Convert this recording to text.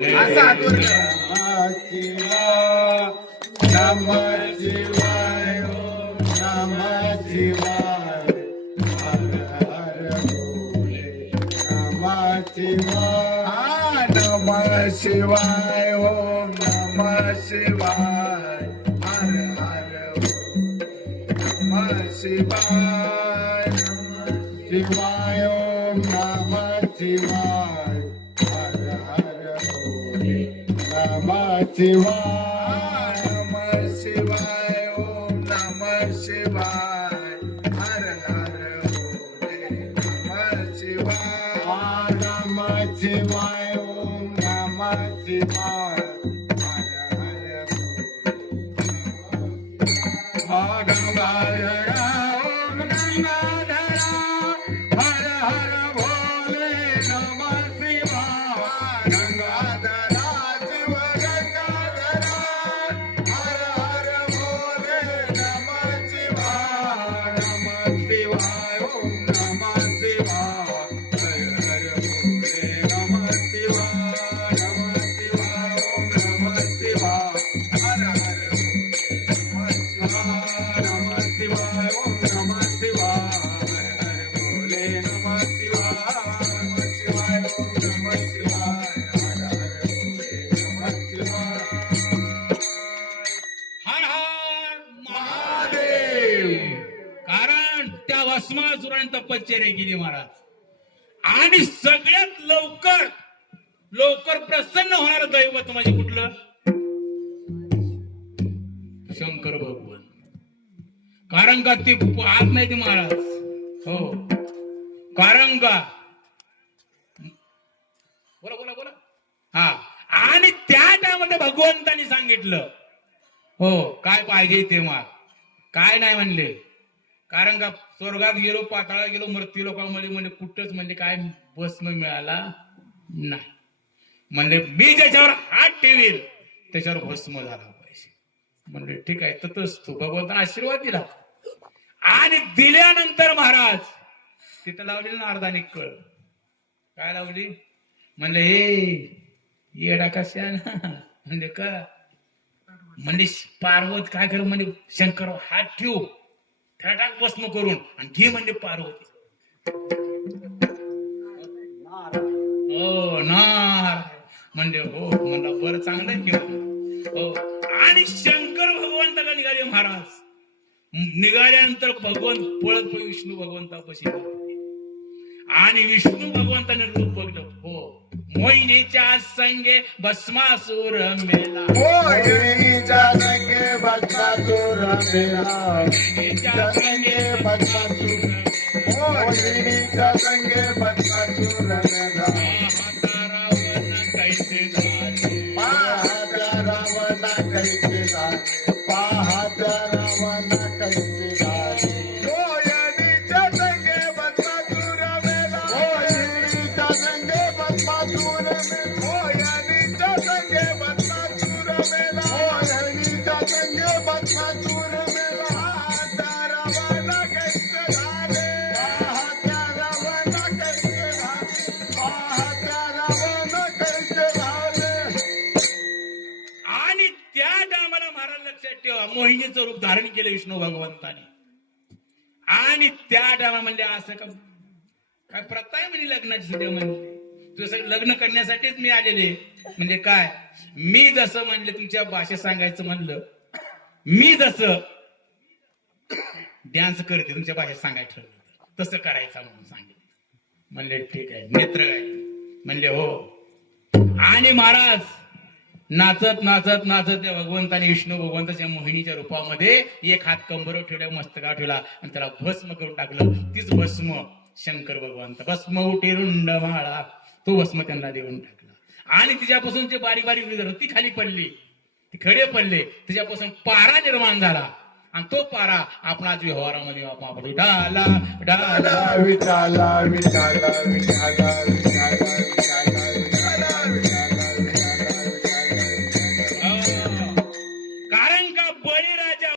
असा हातवर नमः शिवाय ओम नमः शिवाय हर हर भोले नमः शिवाय नमः शिवाय ओम नमः शिवाय हर हर भोले नमः शिवाय शिवाय ओम नमः शिवाय हर हर भोले नमः शिवाय नमः शिवाय ओम नमः शिवाय हर हर भोले नमः शिवाय नमः शिवाय ओम नमः शिवाय हर हर भोले ओम गंगाधरा हर हर भोले नमः शिवाय गंगाधरा शिव गंगाधरा हर हर भोले नमः शिवाय नमः शिवाय ओम नमः शिवाय हर हर भोले नमः शिवाय नमः शिवाय ओम नमः शिवाय हर हर नमः शिवाय ओम नमः शिवाय हर हर भोले नमः शिवाय नमः शिवाय ओम नमः शिवाय हर हर भोले नमः शिवाय हर हर महादेव. कारण त्या भस्मासुराने तपश्चर्या केली महाराज. आणि सगळ्यात लवकर लवकर प्रसन्न होणार दैवत म्हणजे कुठलं? शंकर भगवान. कारण का ते आज नाही ते महाराज. हो कारण का बोला बोला बोला. हा आणि त्या टायमध्ये भगवंतानी सांगितलं हो काय पाहिजे ते माग. काय नाही म्हणले. कारण का स्वर्गात गेलो पाताळात गेलो मृत्यू लोकांमध्ये म्हणजे कुठंच म्हणजे काय भस्म मिळाला नाही. म्हणजे मी ज्याच्यावर हात ठेवील त्याच्यावर भस्म झाला पाहिजे. म्हणजे ठीक आहे ततच तू भगवंताने आशीर्वाद दिला. आणि दिल्यानंतर महाराज तिथं लावली ना अर्धाने कळ. काय लावली म्हणले हे येडा कशा म्हणजे का म्हणजे पार्वत काय कर म्हणजे शंकर हात ठेवू टाक भस्म करून आणि घे म्हणजे पार्वती. हो नार म्हणजे हो म्हणला बरं चांगलं केलं. हो आणि शंकर भगवंताला निघाले महाराज. निघाल्यानंतर भगवंत पळत विष्णू भगवंतापाशी आणि विष्णू भगवंताने रूप बघलं. हो मोहिनीच्या संगे भस्मासूर मेला. मोहिनीच्या संगे भस्मासूर मेला. मोहिनीच्या संगे भस्मासूर मोहिनीच्या संगे भस्मासूर मेला. पाहता रावण कैसे झाले. पाहता रावण कैसे झाले. मोहिनीच्या संगे भस्मासूर मेला. मोहिनीच्या संगे भस्मासूर मेला. मोहिनीच्या संगे भस्मासूर मेला. मोहिनीच्या संगे भस्मासूर मेला. पाहता रावण कैसे झाले. पाहता रावण कैसे झाले. पाहता रावण कैसे झाले. आणि त्या टायमाला महाराज लक्षात ठेवा मोहिनीचं रूप धारण केलं विष्णू भगवंताने. आणि त्या टायमा म्हणजे असं का काय प्रथा आहे म्हणजे लग्नाची सुद्धा म्हणजे तुझं लग्न करण्यासाठीच मी आलेले. म्हणजे काय मी जसं म्हणले तुमच्या भाषेत सांगायचं म्हणलं मी जसं डान्स करते तुमच्या भाषेत सांगायचं ठरलं तसं करायचं म्हणून सांगितलं. म्हणले ठीक आहे नेत्र काय म्हणले हो. आणि महाराज नाचत नाचत नाचत त्या भगवंताने विष्णू भगवंताच्या मोहिनीच्या रूपामध्ये एक हात कंबरवर ठेवला मस्तकावर ठेवला आणि त्याला भस्म करून टाकलं. तीच भस्म शंकर भगवंत भस्म उठी रुंड माळा तो भस्म त्यांना देऊन टाकला. आणि तिच्यापासून जे बारीक बारीक रती खाली पडली ती खडे पडले तिच्यापासून पारा निर्माण झाला. आणि तो पारा आपणाच व्यवहारामध्ये वापरतो. डाला डाला विठाला विठाला विठाला विठाला